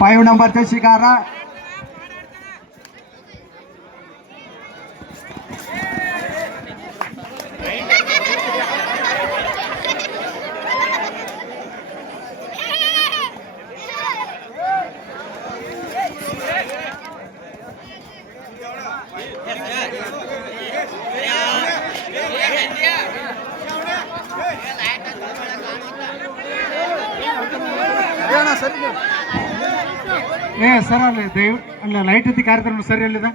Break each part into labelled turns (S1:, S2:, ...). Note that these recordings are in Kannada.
S1: फाईव्ह नंबरचा शिकारा ಸರ್ ಅಲ್ಲಿ ದಯವಿಟ್ಟು ಅಲ್ಲಿ ಲೈಟ್ ಕಾರ್ಯಕ್ರಮ ಸರಿ ಅಲ್ಲಿದ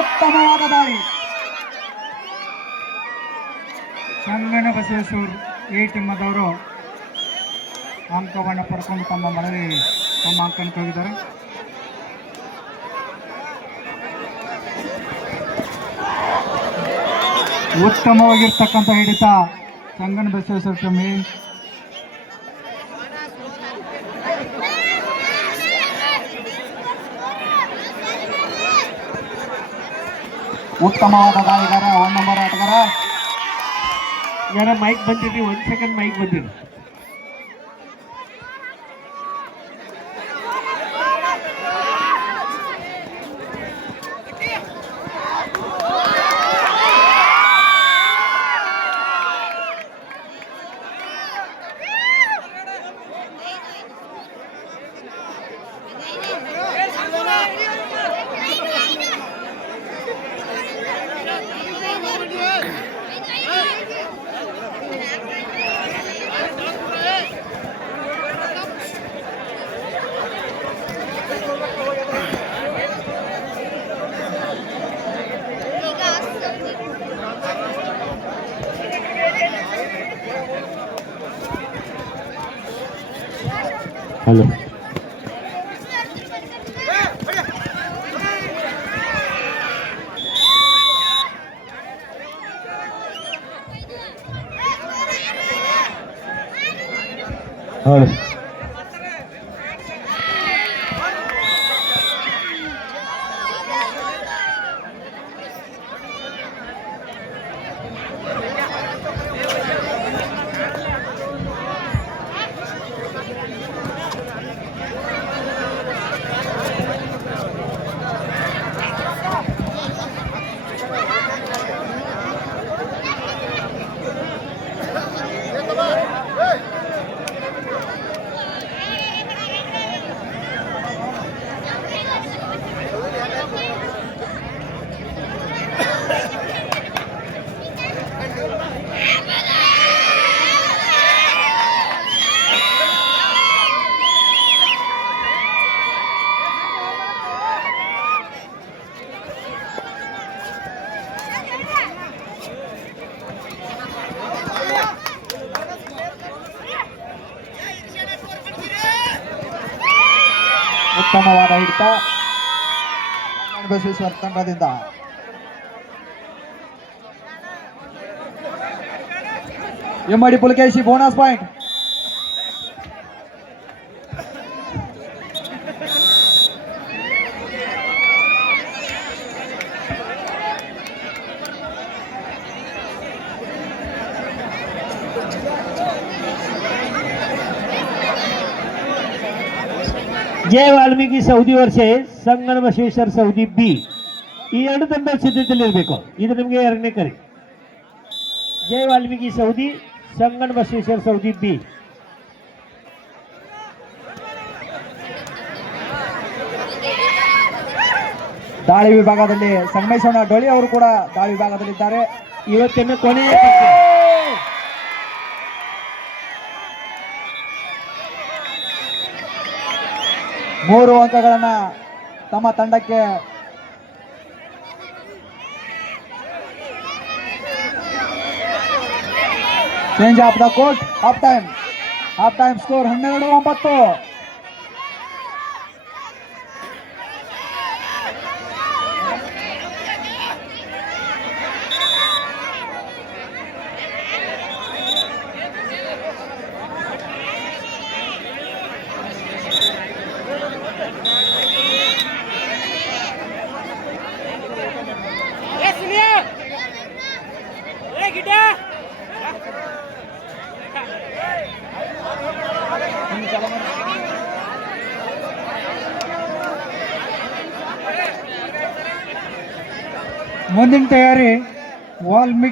S1: ಉತ್ತಮವಾದ ದಾಳಿ ಚಂದನ ಬಸವೇಶ್ವರ್ ಎ ಟೀಮದವರು ಅಂಕವನ್ನು ಪಡ್ಕೊಂಡು ತಮ್ಮ ಮನವಿ, ತಮ್ಮ ಅಂಕಕ್ಕೆ ಹೋಗಿದ್ದಾರೆ. ಉತ್ತಮವಾಗಿರ್ತಕ್ಕಂಥ ಹಿಡಿತ ಚಂಗನ ಬಸವೇಶ್ವರ ಸ್ವಾಮಿ ಉತ್ತಮವಾದ ದಾಳಿಗಾರ ಒನ್ ನಂಬರ್ ಆಟಗಾರ.
S2: जरा माईक बंद दीजिए वन सेकंड माईक बंद दीजिए Hola.
S1: ಉತ್ತಮವಾದ ಹಿಡಿತ ಬಸವೇಶ್ವರ ತಂಡದಿಂದ Immadi Pulakeshi bonus point
S2: Jaya Valmiki Saudi ವರ್ಷೆ Sangana Basaveshwara Saudi B. ಈ ಎರಡು ತಂಡ ಸಿದ್ಧತೆಯಲ್ಲಿ ಇರಬೇಕು. ಇದು ನಿಮಗೆ ಎರಡನೇ ಕರೆ. Jaya Valmiki Saudi Sangana Basaveshwara Saudi B.
S1: ದಾಳಿ ವಿಭಾಗದಲ್ಲಿ ಸಂಗಮೇಶ್ವರ ಡೊಳಿ ಅವರು ಕೂಡ ದಾಳಿ ವಿಭಾಗದಲ್ಲಿದ್ದಾರೆ.
S2: ಇವತ್ತಿನ ಕೊನೆಯ
S1: ಮೂರು ಅಂಕಗಳನ್ನ ತಮ್ಮ ತಂಡಕ್ಕೆ change of the court half time half time score ಹನ್ನೆರಡು ಒಂಬತ್ತು.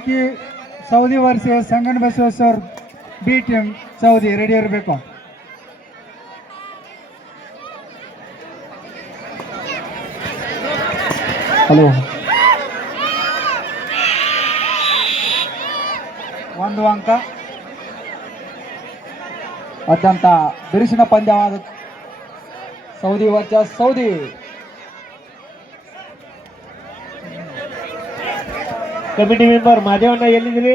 S1: Valmiki Saudi versus Sangana Basaveshwar B team Saudi ready ಇರಬೇಕು ಹಲೋ ಒಂದು ಅಂಕ ಅತ್ಯಂತ ಬಿರುಸಿನ ಪಂದ್ಯವಾದ Saudi versus Saudi
S2: committee member Madevanna ಎಲ್ಲಿದ್ದೀರಿ?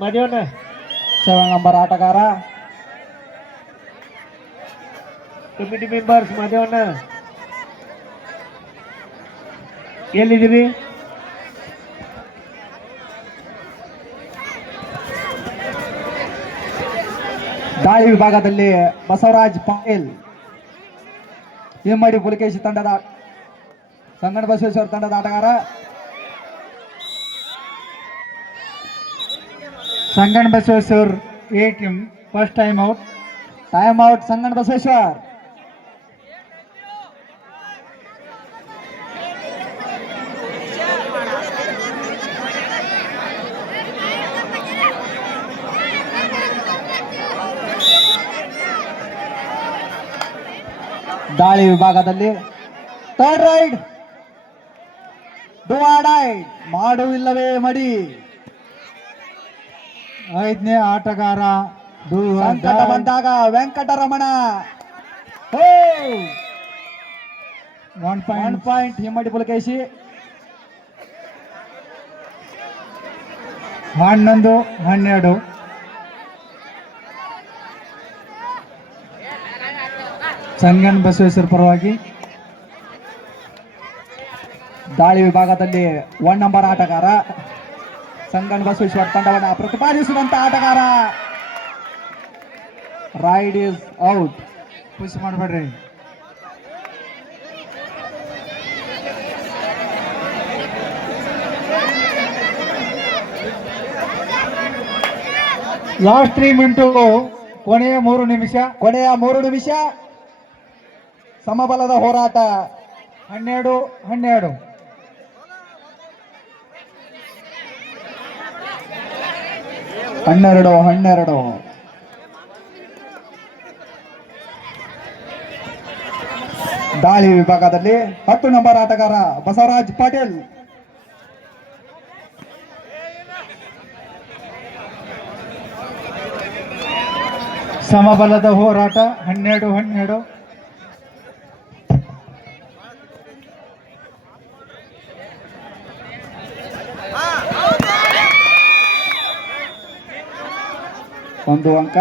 S2: ಮಾದೇವಣ್ಣ.
S1: ಸೆವೆನ್ ನಂಬರ್ ಆಟಗಾರ.
S2: Committee members Madevanna. ಎಲ್ಲಿದ್ದೀರಿ?
S1: ದಾಳಿ ವಿಭಾಗದಲ್ಲಿ ಬಸವರಾಜ್ ಪಾಟೀಲ್. ಹಿಮ್ಮಡಿ ಪುಲಕೇಶಿ ತಂಡದ ಸಂಗಣ ಬಸವೇಶ್ವರ ತಂಡದ ಆಟಗಾರ. Sangana Basaveshwar A team first time out time out Sangana Basaveshwar. ದಾಳಿ ವಿಭಾಗದಲ್ಲಿ ಥರ್ಡ್ ರೈಡ್ ಡುವಾಡೈಡ್ ಮಾಡು ಇಲ್ಲವೇ ಮಡಿ. ಐದನೇ ಆಟಗಾರ ಸಂಕಟ ಬಂದಾಗ Venkataramana. One point point Immadi Pulakeshi. ಹನ್ನೊಂದು ಹನ್ನೆರಡು. ಸಂಗನ್ ಬಸವೇಶ್ವರ ಪರವಾಗಿ. ದಾಳಿ ವಿಭಾಗದಲ್ಲಿ ಒನ್ ನಂಬರ್ ಆಟಗಾರ. ಸಂಗನ್ ಬಸವೇಶ್ವರ ತಂಡವನ್ನು ಪ್ರತಿಪಾದಿಸಿದಂತ ಆಟಗಾರ ರೈಡ್ ಇಸ್ ಔಟ್ ಖುಷಿ ಮಾಡಬೇಡ್ರಿ ಲಾಸ್ಟ್ ತ್ರೀ ಮಿನಿಟು ಕೊನೆಯ ಮೂರು ನಿಮಿಷ ಕೊನೆಯ ಮೂರು ನಿಮಿಷ ಸಮಬಲದ ಹೋರಾಟ ಹನ್ನೆರಡು ಹನ್ನೆರಡು ಹನ್ನೆರಡು ಹನ್ನೆರಡು. ದಾಳಿ ವಿಭಾಗದಲ್ಲಿ ಹತ್ತು ನಂಬರ್ ಆಟಗಾರ ಬಸವರಾಜ್ ಪಾಟೀಲ್. ಸಮಬಲದ ಹೋರಾಟ ಹನ್ನೆರಡು ಹನ್ನೆರಡು. ಒಂದು ಅಂಕ.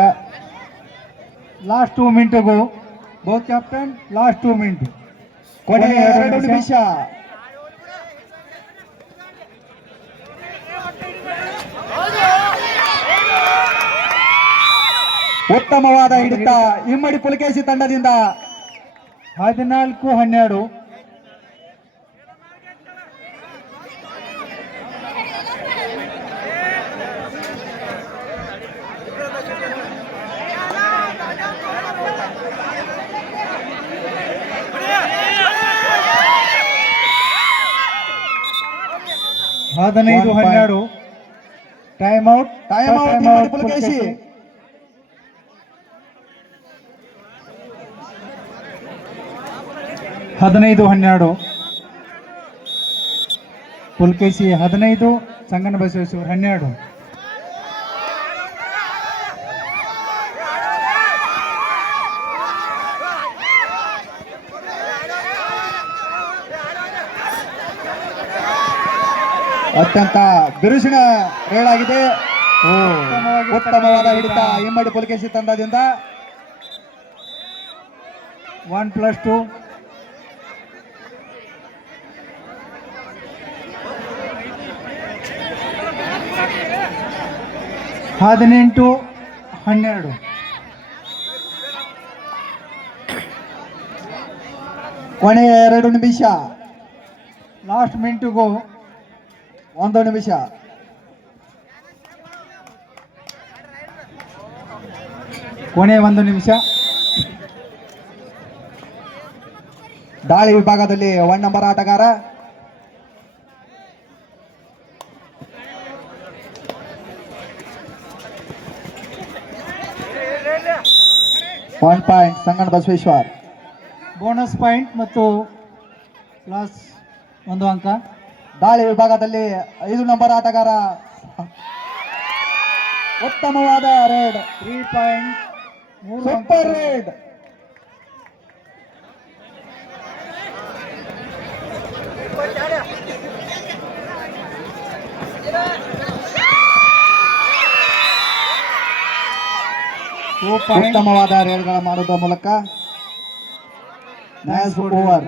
S1: ಲಾಸ್ಟ್ ಟೂ ಮಿನಿಟ್ಗೂ ಬಹು ಕ್ಯಾಪ್ಟನ್ ಲಾಸ್ಟ್ ಟೂ ಮಿನಿಟ್ ಕೊನೆಯ ಎರಡು ನಿಮಿಷ. ಉತ್ತಮವಾದ ಹಿಡಿತ. ಇಮ್ಮಡಿ ಪುಲಕೇಶಿ ತಂಡದಿಂದ ಹದಿನಾಲ್ಕು ಹನ್ನೆರಡು. ಹದಿನೈದು ಹನ್ನೆರಡು time out time out Pulakeshi ಹದಿನೈದು ಹನ್ನೆರಡು ಪುಲ್ಕೇಶಿ ಹದಿನೈದು ಸಂಗನ ಬಸವೇಶ್ವರ ಹನ್ನೆರಡು ಅತ್ಯಂತ ಬಿರುಸಿನ ರೇಳಾಗಿದೆ ಉತ್ತಮವಾದ ಹಿಡಿತ ಇಮ್ಮಡಿ ಪುಲಕೇಶಿ ತಂಡದಿಂದ. ಒನ್ ಪ್ಲಸ್ ಟು ಹದಿನೆಂಟು ಹನ್ನೆರಡು. ಕೊನೆಯ ಎರಡು ನಿಮಿಷ. ಲಾಸ್ಟ್ ಮಿನಿಟ್ಗೂ ಒಂದು ನಿಮಿಷ. ಕೊನೆ ಒಂದು ನಿಮಿಷ. ದಾಳಿ ವಿಭಾಗದಲ್ಲಿ ಒನ್ ನಂಬರ್ ಆಟಗಾರ. One point Sangana Basaveshwar
S3: bonus point ಮತ್ತು ಪ್ಲಸ್ ಒಂದು ಅಂಕ.
S1: ದಾಳಿ ವಿಭಾಗದಲ್ಲಿ ಐದು ನಂಬರ್ ಆಟಗಾರ. ಉತ್ತಮವಾದ raid
S3: three point
S1: super raid ಉತ್ತಮವಾದ ರೇಡ್ಗಳ ಮಾಡುವುದರ ಮೂಲಕ ಓವರ್